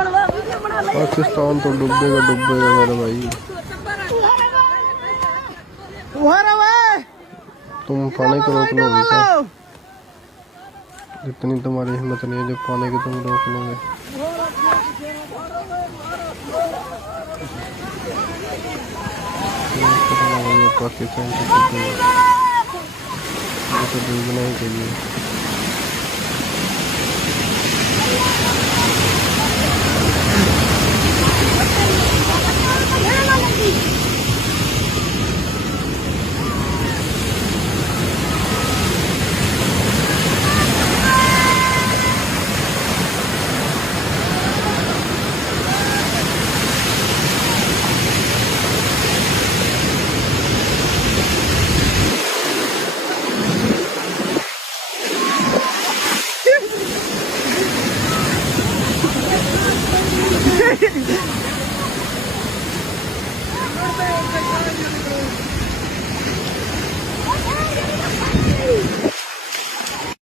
पाकिस्तान तो डूबेगा डूबेगा मेरे भाई। तुम पानी को रोक लोगे क्या? इतनी तुम्हारी हिम्मत नहीं है जो पानी को तुम रोक लोगे। पाकिस्तान तो डूबना ही चाहिए।